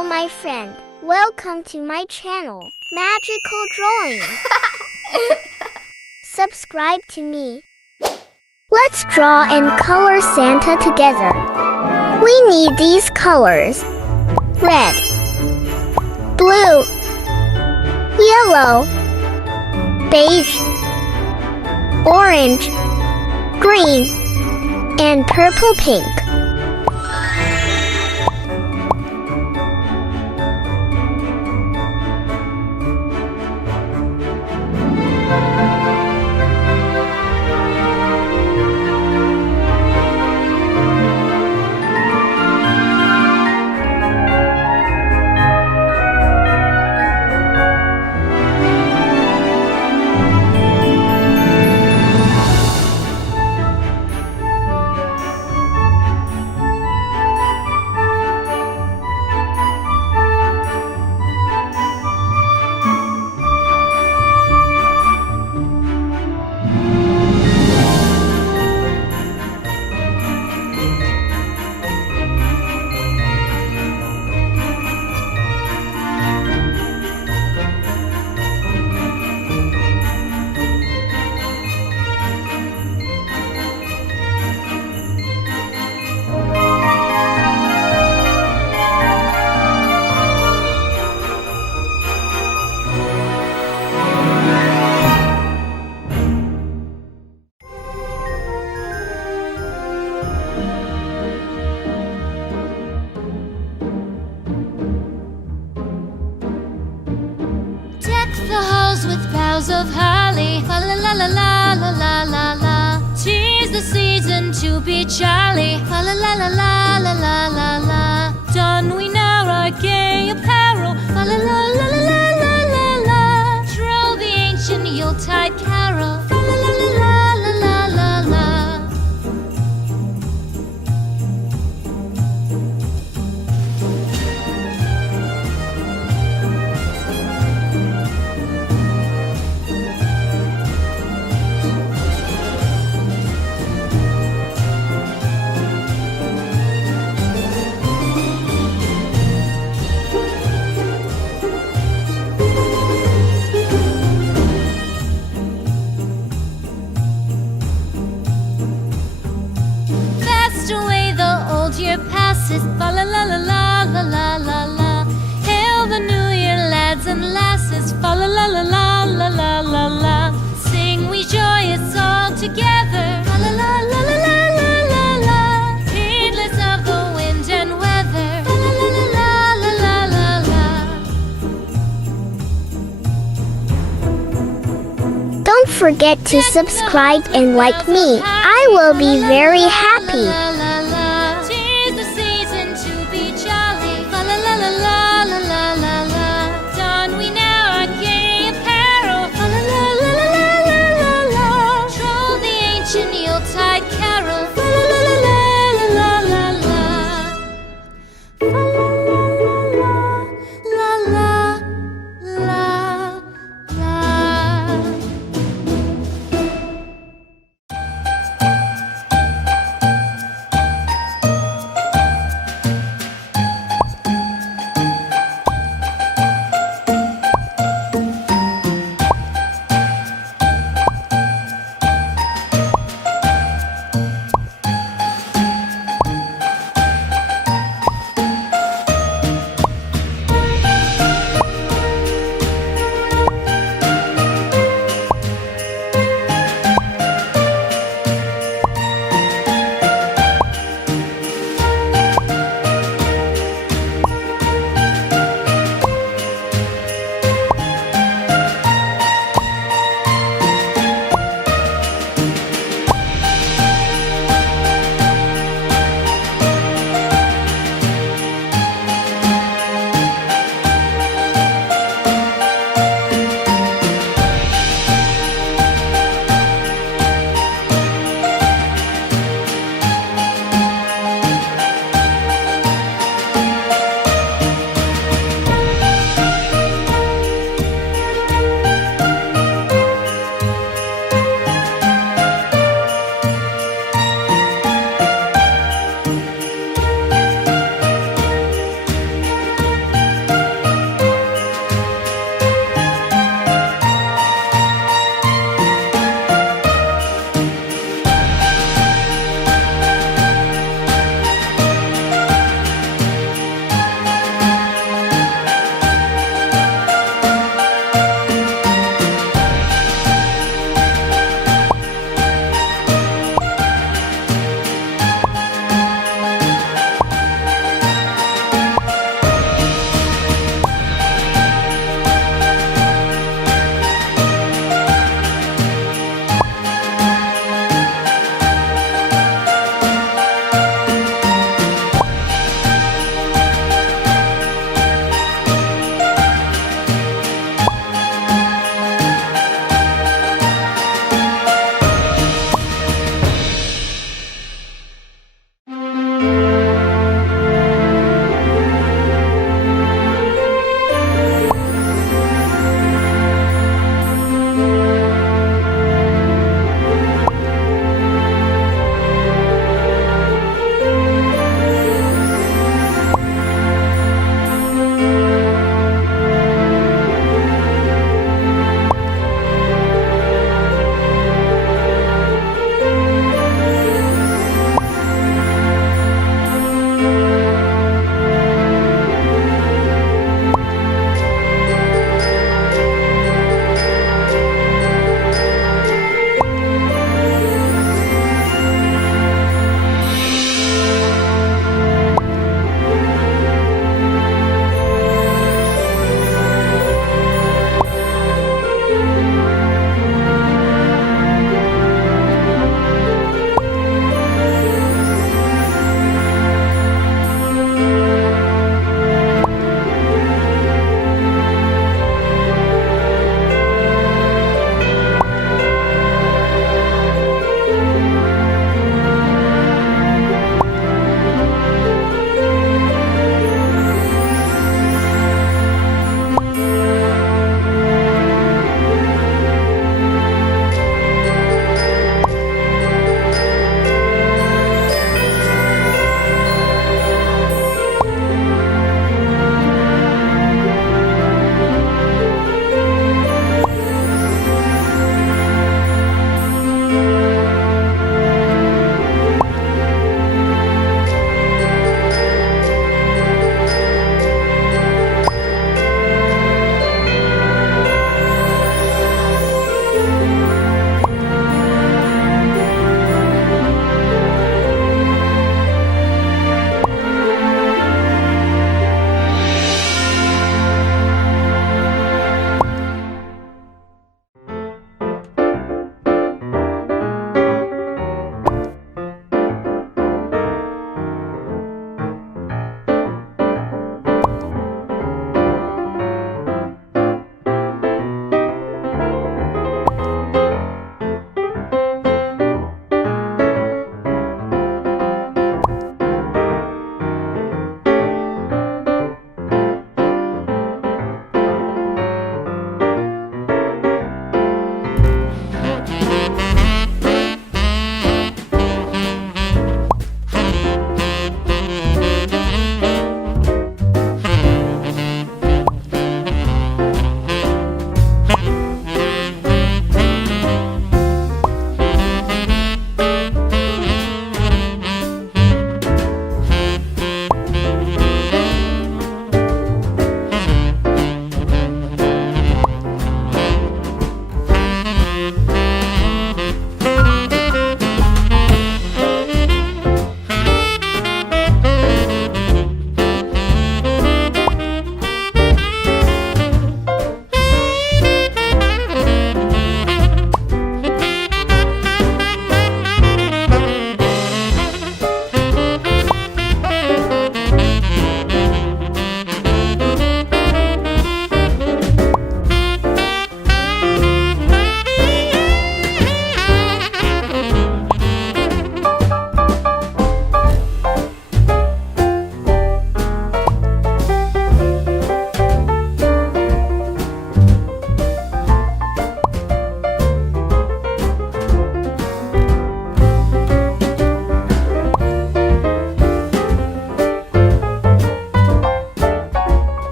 Hello, my friend. Welcome to my channel, Magical Drawing. Subscribe to me. Let's draw and color Santa together. We need these colors: red, blue, yellow, beige, orange, green, and purple pink. The halls with boughs of holly, fa la la la la la la la la. 'Tis the season to be jolly, fa la la la la la la la la. Don we now our gay apparel, fa la la la la la la la la. Troll the ancient Yuletide carol, fa la la la la la la la la. Away the old year passes, fa la la la la la la la la. Hail the new year, lads and lasses, fa la la la la la la la la. Sing we joyous all together, fa la la la la la la la la. Heedless of the wind and weather, fa la la la la la la la la. Don't forget to subscribe and like me. I will be very happy.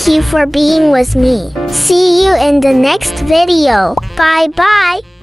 Thank you for being with me. See you in the next video. Bye bye.